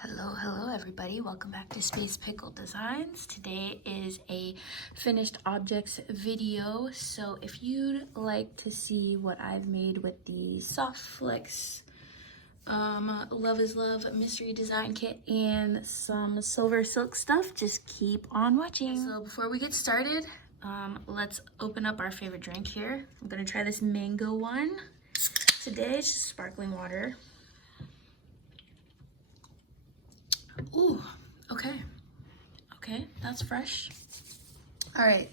Hello everybody, welcome back to Space Pickle Designs. Today is a finished objects video, so if you'd like to see what I've made with the Soft Flex Love is Love mystery design kit and some SilverSilk stuff, just keep on watching. So before we get started, let's open up our favorite drink here. I'm gonna try this mango one. Today it's just sparkling water. Ooh, okay, that's fresh. All right,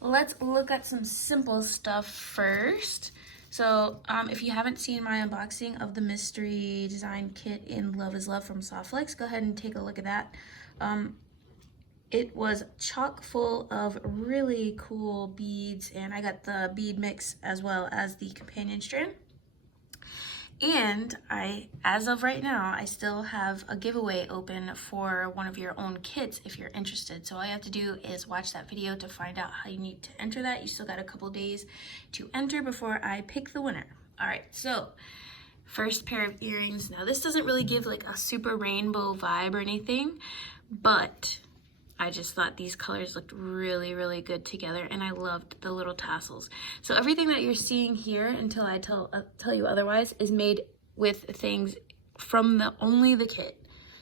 let's look at some simple stuff first. So if you haven't seen my unboxing of the mystery design kit in Love is Love from Softflex, go ahead and take a look at that. It was chock full of really cool beads, and I got the bead mix as well as the companion strand. And as of right now, I still have a giveaway open for one of your own kits if you're interested. So all you have to do is watch that video to find out how you need to enter that. You still got a couple days to enter before I pick the winner. All right, so first pair of earrings. Now this doesn't really give like a super rainbow vibe or anything, but I just thought these colors looked really good together, and I loved the little tassels. So everything that you're seeing here, until I tell you otherwise, is made with things from only the kit.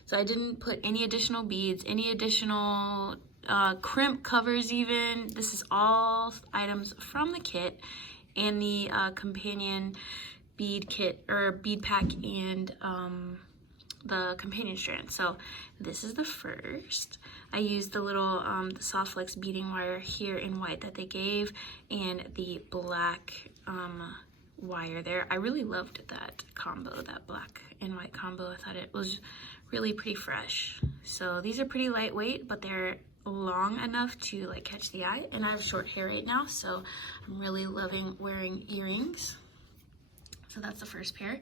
So I didn't put any additional beads, any additional crimp covers even. This is all items from the kit and the companion bead kit, or bead pack, and the companion strand. So this is the first. I used the little the Soft Flex beading wire here in white that they gave, and the black wire there. I really loved that combo, that black and white combo. I thought it was really pretty fresh. So these are pretty lightweight, but they're long enough to like catch the eye, and I have short hair right now, so I'm really loving wearing earrings. So that's the first pair.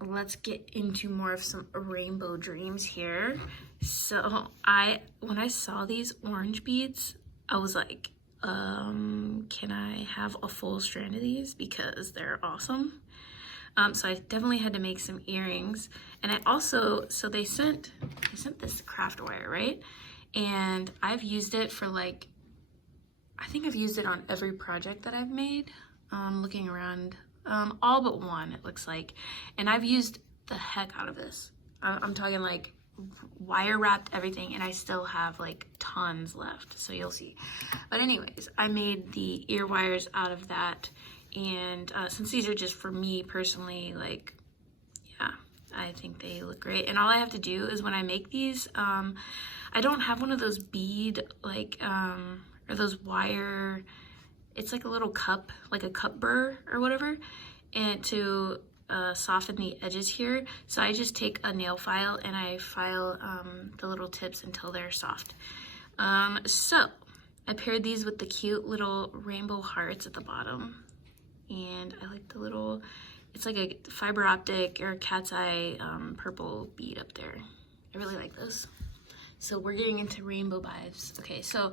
Let's get into more of some rainbow dreams here. So when I saw these orange beads, I was like, can I have a full strand of these, because they're awesome. So I definitely had to make some earrings. And I also, so they sent this craft wire, right? And I've used it for like, I think I've used it on every project that I've made. Looking around, all but one, it looks like. And I've used the heck out of this. I'm talking like wire wrapped everything, and I still have like tons left, so you'll see. But anyways, I made the ear wires out of that, and since these are just for me personally, like, yeah, I think they look great. And all I have to do is, when I make these, I don't have one of those bead like or those wire, it's like a little cup, like a cup burr or whatever, and to soften the edges here. So I just take a nail file and I file the little tips until they're soft. So I paired these with the cute little rainbow hearts at the bottom, and I like the little, it's like a fiber optic or cat's eye purple bead up there. I really like those. So we're getting into rainbow vibes. Okay, so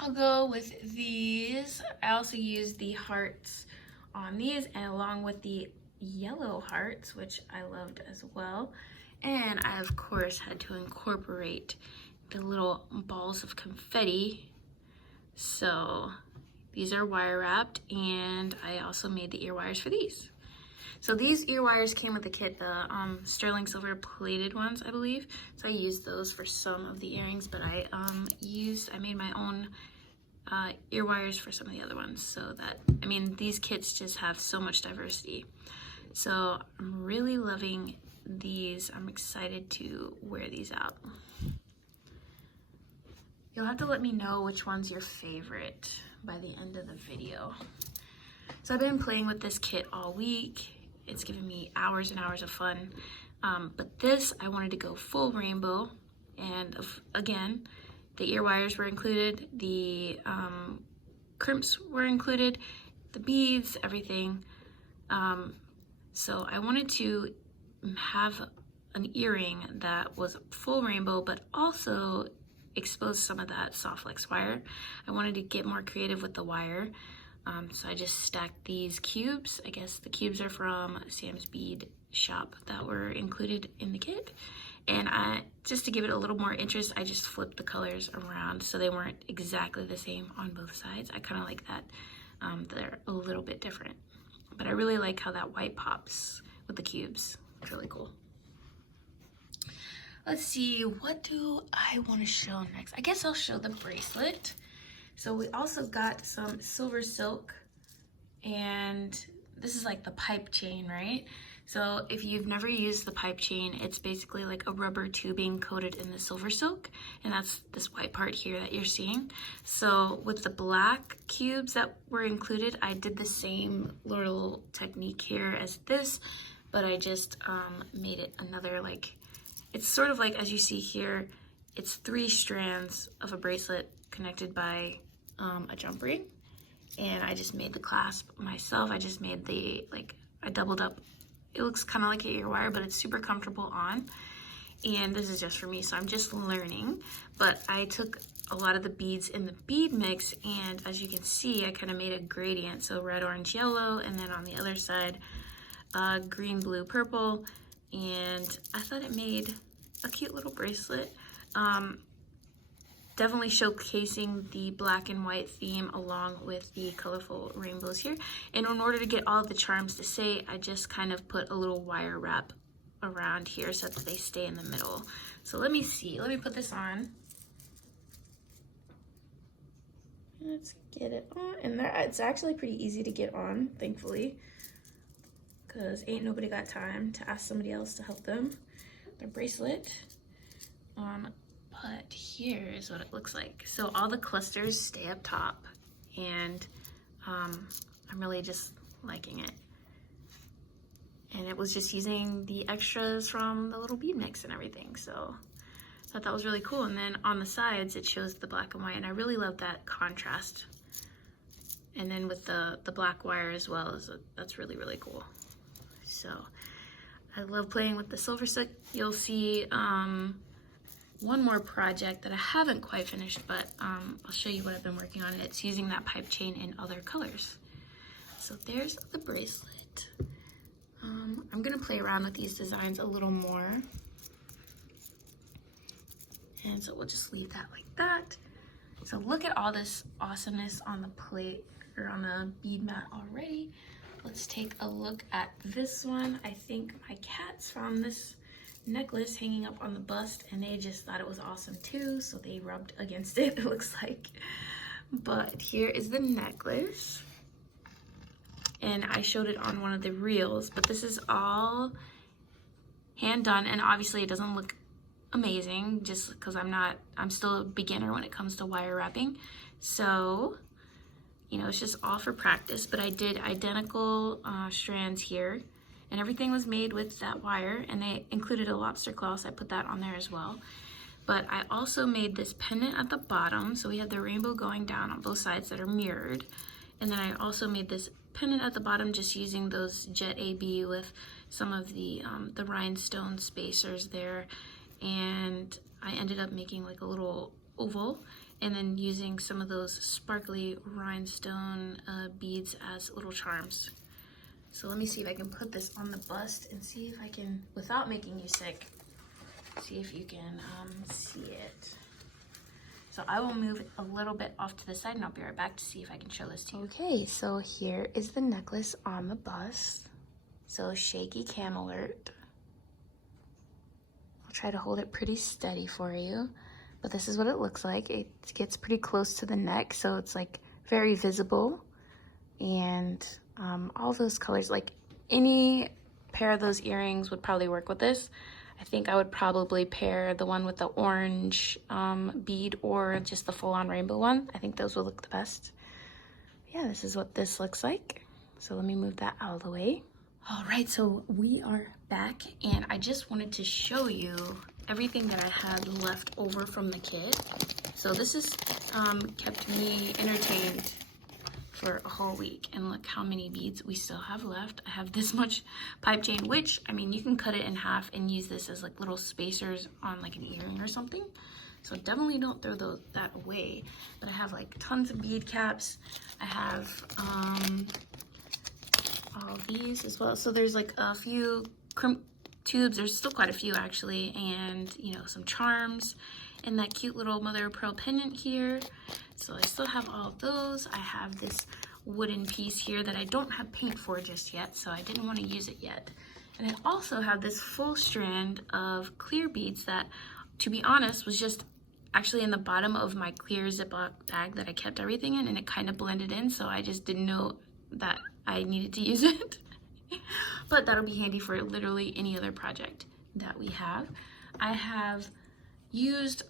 I'll go with these. I also used the hearts on these, and along with the yellow hearts, which I loved as well. And I of course had to incorporate the little balls of confetti. So these are wire wrapped, and I also made the ear wires for these. So these ear wires came with the kit, the sterling silver plated ones, I believe. So I used those for some of the earrings, but I made my own ear wires for some of the other ones. So that, I mean, these kits just have so much diversity. So I'm really loving these. I'm excited to wear these out. You'll have to let me know which one's your favorite by the end of the video. So I've been playing with this kit all week. It's given me hours and hours of fun. But this, I wanted to go full rainbow. And again, the ear wires were included, the crimps were included, the beads, everything. So I wanted to have an earring that was full rainbow, but also expose some of that Soft Flex wire. I wanted to get more creative with the wire. So I just stacked these cubes. I guess the cubes are from Sam's Bead shop that were included in the kit. And just to give it a little more interest, I just flipped the colors around so they weren't exactly the same on both sides. I kind of like that. They're a little bit different. But I really like how that white pops with the cubes. It's really cool. Let's see, what do I want to show next? I guess I'll show the bracelet. So we also got some SilverSilk, and this is like the pipe chain, right? So if you've never used the pipe chain, it's basically like a rubber tubing coated in the SilverSilk, and that's this white part here that you're seeing. So with the black cubes that were included, I did the same little technique here as this, but I just made it another, like, it's sort of like, as you see here, it's 3 strands of a bracelet connected by a jump ring, and I just made the clasp myself. I just made the, like, I doubled up. It looks kind of like an ear wire, but it's super comfortable on, and this is just for me, so I'm just learning. But I took a lot of the beads in the bead mix, and as you can see, I kind of made a gradient, so red, orange, yellow, and then on the other side, green, blue, purple, and I thought it made a cute little bracelet. Definitely showcasing the black and white theme along with the colorful rainbows here. And in order to get all of the charms to say, I just kind of put a little wire wrap around here so that they stay in the middle. So let me see, let me put this on. Let's get it on, and it's actually pretty easy to get on, thankfully, because ain't nobody got time to ask somebody else to help them. Their bracelet. But here is what it looks like. So all the clusters stay up top, and I'm really just liking it. And it was just using the extras from the little bead mix and everything, so I thought that was really cool. And then on the sides it shows the black and white, and I really love that contrast. And then with the black wire as well, that's really, really cool. So I love playing with the SilverSilk. You'll see one more project that I haven't quite finished, but I'll show you what I've been working on. It's using that pipe chain in other colors. So there's the bracelet. I'm gonna play around with these designs a little more. And so we'll just leave that like that. So look at all this awesomeness on the plate, or on the bead mat already. Let's take a look at this one. I think my cats found this necklace hanging up on the bust, and they just thought it was awesome too, so they rubbed against it, it looks like. But here is the necklace, and I showed it on one of the reels, but this is all hand done, and obviously it doesn't look amazing just because I'm still a beginner when it comes to wire wrapping, so you know, it's just all for practice. But I did identical strands here, and everything was made with that wire, and they included a lobster claw, so I put that on there as well. But I also made this pendant at the bottom, so we had the rainbow going down on both sides that are mirrored. And then I also made this pendant at the bottom just using those Jet AB with some of the rhinestone spacers there. And I ended up making like a little oval, and then using some of those sparkly rhinestone beads as little charms. So let me see if I can put this on the bust and see if I can, without making you sick, see if you can see it. So I will move it a little bit off to the side, and I'll be right back to see if I can show this to you. Okay, so here is the necklace on the bust. So shaky cam alert. I'll try to hold it pretty steady for you, but this is what it looks like. It gets pretty close to the neck, so it's like very visible. And all those colors, like any pair of those earrings would probably work with this. I think I would probably pair the one with the orange bead or just the full-on rainbow one. I think those will look the best. Yeah, this is what this looks like. So let me move that out of the way. All right, so we are back, and I just wanted to show you everything that I had left over from the kit. So this has kept me entertained for a whole week, and look how many beads we still have left. I have this much pipe chain, which, I mean, you can cut it in half and use this as like little spacers on like an earring or something. So definitely don't throw that away. But I have like tons of bead caps. I have all these as well. So there's like a few crimp tubes. There's still quite a few actually. And you know, some charms and that cute little mother of pearl pendant here. So I still have all of those. I have this wooden piece here that I don't have paint for just yet, so I didn't want to use it yet. And I also have this full strand of clear beads that, to be honest, was just actually in the bottom of my clear Ziploc bag that I kept everything in, and it kind of blended in, so I just didn't know that I needed to use it. But that'll be handy for literally any other project that we have. I have used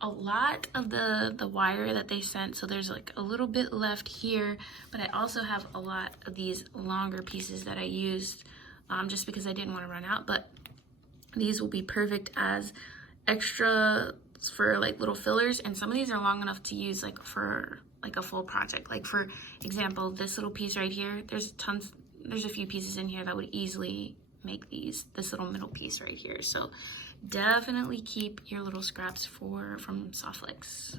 a lot of the wire that they sent, so there's like a little bit left here, but I also have a lot of these longer pieces that I used just because I didn't want to run out. But these will be perfect as extra for like little fillers, and some of these are long enough to use like for like a full project. Like for example, this little piece right here, there's a few pieces in here that would easily make this little middle piece right here. So definitely keep your little scraps from soft flicks.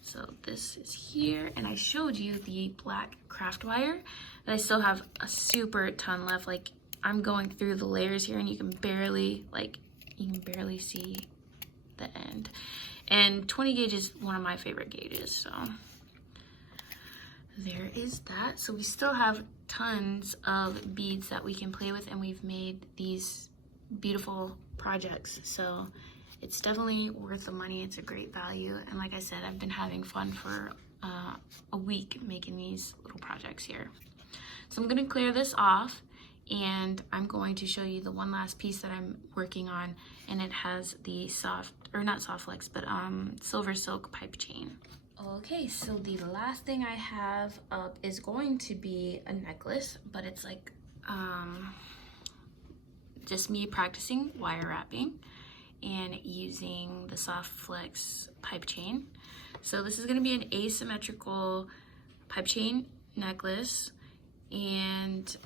So this is here, and I showed you the black craft wire, but I still have a super ton left. Like I'm going through the layers here, and you can barely see the end. And 20 gauge is one of my favorite gauges, so there is that. So we still have tons of beads that we can play with, and we've made these beautiful projects, so it's definitely worth the money. It's a great value, and like I said, I've been having fun for a week making these little projects here. So I'm going to clear this off, and I'm going to show you the one last piece that I'm working on, and it has the SilverSilk pipe chain. Okay, so the last thing I have up is going to be a necklace, but it's like just me practicing wire wrapping and using the Soft Flex pipe chain. So this is going to be an asymmetrical pipe chain necklace, and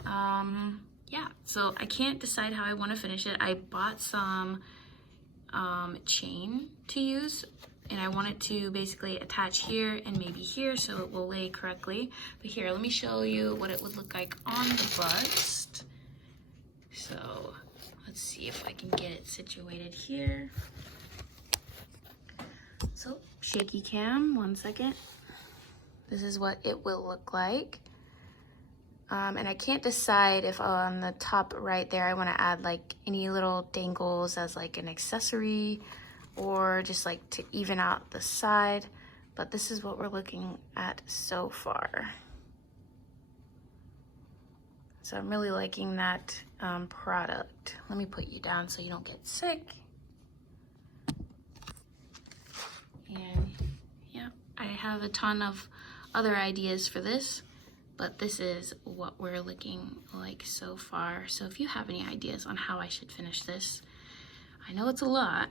yeah, so I can't decide how I want to finish it. I bought some chain to use, and I want it to basically attach here and maybe here so it will lay correctly. But here, let me show you what it would look like on the bust. So let's see if I can get it situated here. So shaky cam, 1 second. This is what it will look like. And I can't decide if on the top right there I want to add like any little dangles as like an accessory, or just like to even out the side, but this is what we're looking at so far. So I'm really liking that product. Let me put you down so you don't get sick. And yeah, I have a ton of other ideas for this, but this is what we're looking like so far. So if you have any ideas on how I should finish this, I know it's a lot,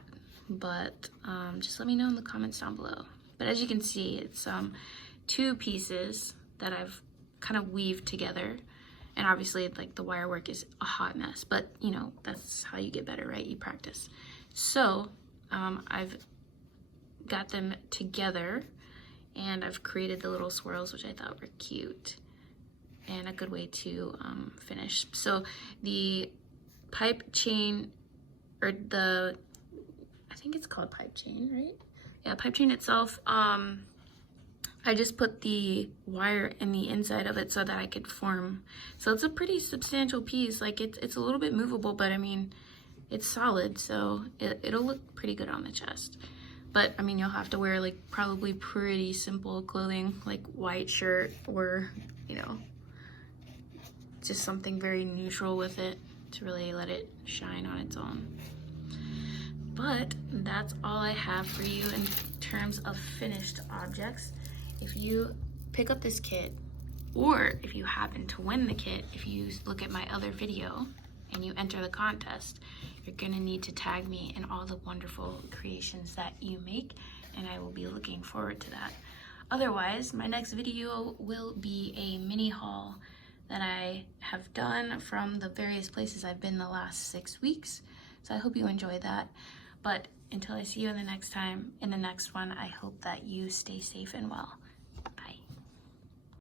but just let me know in the comments down below. But as you can see, it's 2 pieces that I've kind of weaved together, and obviously like the wire work is a hot mess, but you know, that's how you get better, right? You practice. So I've got them together, and I've created the little swirls, which I thought were cute and a good way to finish. So the pipe chain, or I think it's called pipe chain, right? Yeah, pipe chain itself, I just put the wire in the inside of it so that I could form. So it's a pretty substantial piece. Like it's a little bit movable, but I mean, it's solid, so it'll look pretty good on the chest. But I mean, you'll have to wear like probably pretty simple clothing, like white shirt, or you know, just something very neutral with it to really let it shine on its own. But that's all I have for you in terms of finished objects. If you pick up this kit, or if you happen to win the kit, if you look at my other video and you enter the contest, you're gonna need to tag me in all the wonderful creations that you make, and I will be looking forward to that. Otherwise, my next video will be a mini haul that I have done from the various places I've been the last 6 weeks. So I hope you enjoy that. But until I see you in the next one, I hope that you stay safe and well.